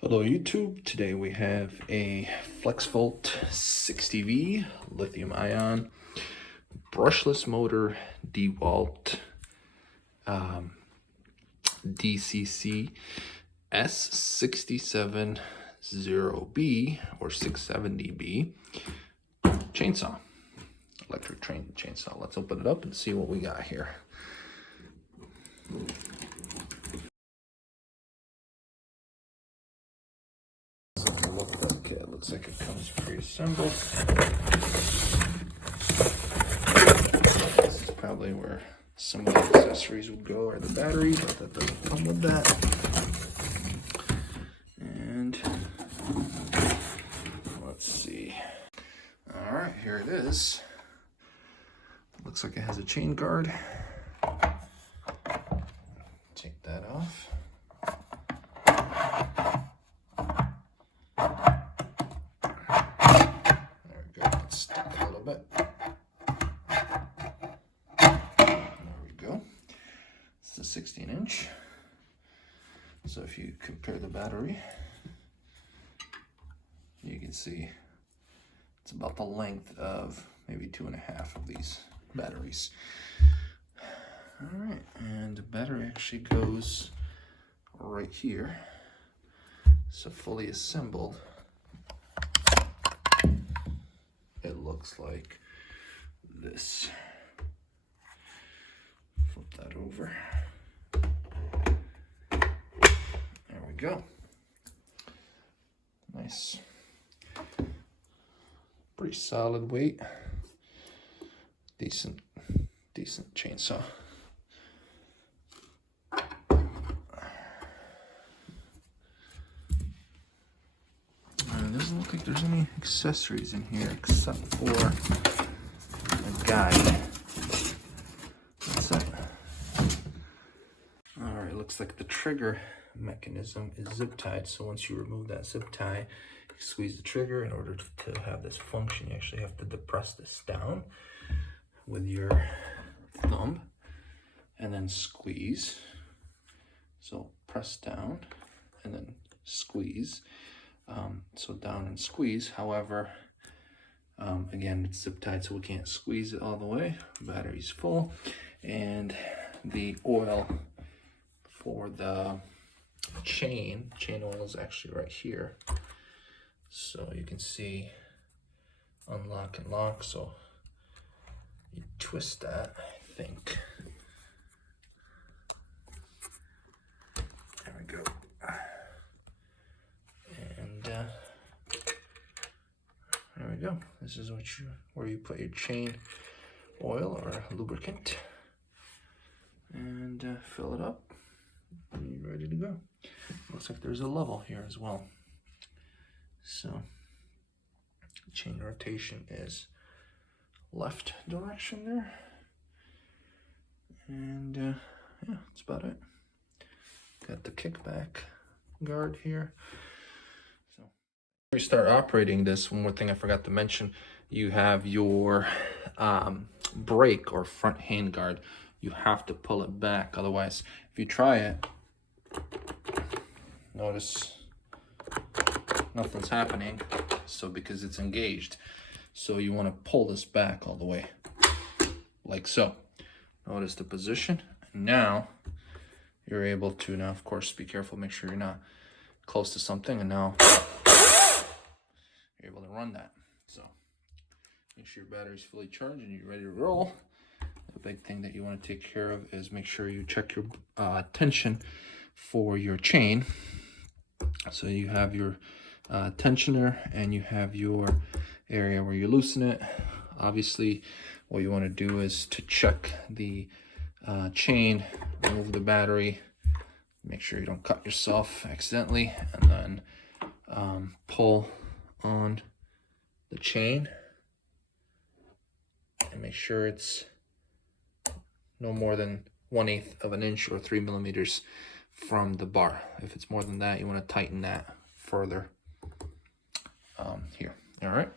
Hello YouTube, today we have a FLEXVOLT 60V lithium-ion brushless motor DeWalt DCC S670B or 670B chainsaw, electric chainsaw. Let's open it up and see what we got here. It looks like it comes pre-assembled. This is probably where some of the accessories would go, or the battery, but that doesn't come with that. And let's see. All right, here it is. Looks like it has a chain guard. Take that off. There we go. It's a 16-inch. So if you compare the battery, you can see it's about the length of maybe 2.5 of these batteries. All right, and the battery actually goes right here. So fully assembled, it looks like this. Flip that over. There we go. Nice. Pretty solid weight. Decent chainsaw. It doesn't look like there's any accessories in here except for a guide. That's it. Alright, looks like the trigger mechanism is zip tied. So once you remove that zip tie, you squeeze the trigger. In order to have this function, you actually have to depress this down with your thumb and then squeeze. So press down and then squeeze. So down and squeeze. However, again, it's zip tied, so we can't squeeze it all the way. Battery's full, and the oil for the chain oil is actually right here. So you can see unlock and lock. So you twist that, I think. There we go. There we go. This is where you put your chain oil or lubricant, and fill it up, and you're ready to go. Looks like there's a level here as well. So chain rotation is left direction there, and yeah, that's about it. Got the kickback guard here. We start operating this, one more thing I forgot to mention, you have your brake or front hand guard. You have to pull it back, otherwise if you try it, notice nothing's happening, so because it's engaged. So you want to pull this back all the way, like so. Notice the position. Now you're able to, now of course be careful, make sure you're not close to something, and now you're able to run that. So make sure your battery's fully charged and you're ready to roll. The big thing that you want to take care of is make sure you check your tension for your chain. So you have your tensioner and you have your area where you loosen it. Obviously what you want to do is to check the chain, remove the battery, make sure you don't cut yourself accidentally, and then pull on the chain and make sure it's no more than 1/8 of an inch or 3 millimeters from the bar. If it's more than that, you want to tighten that further here. All right.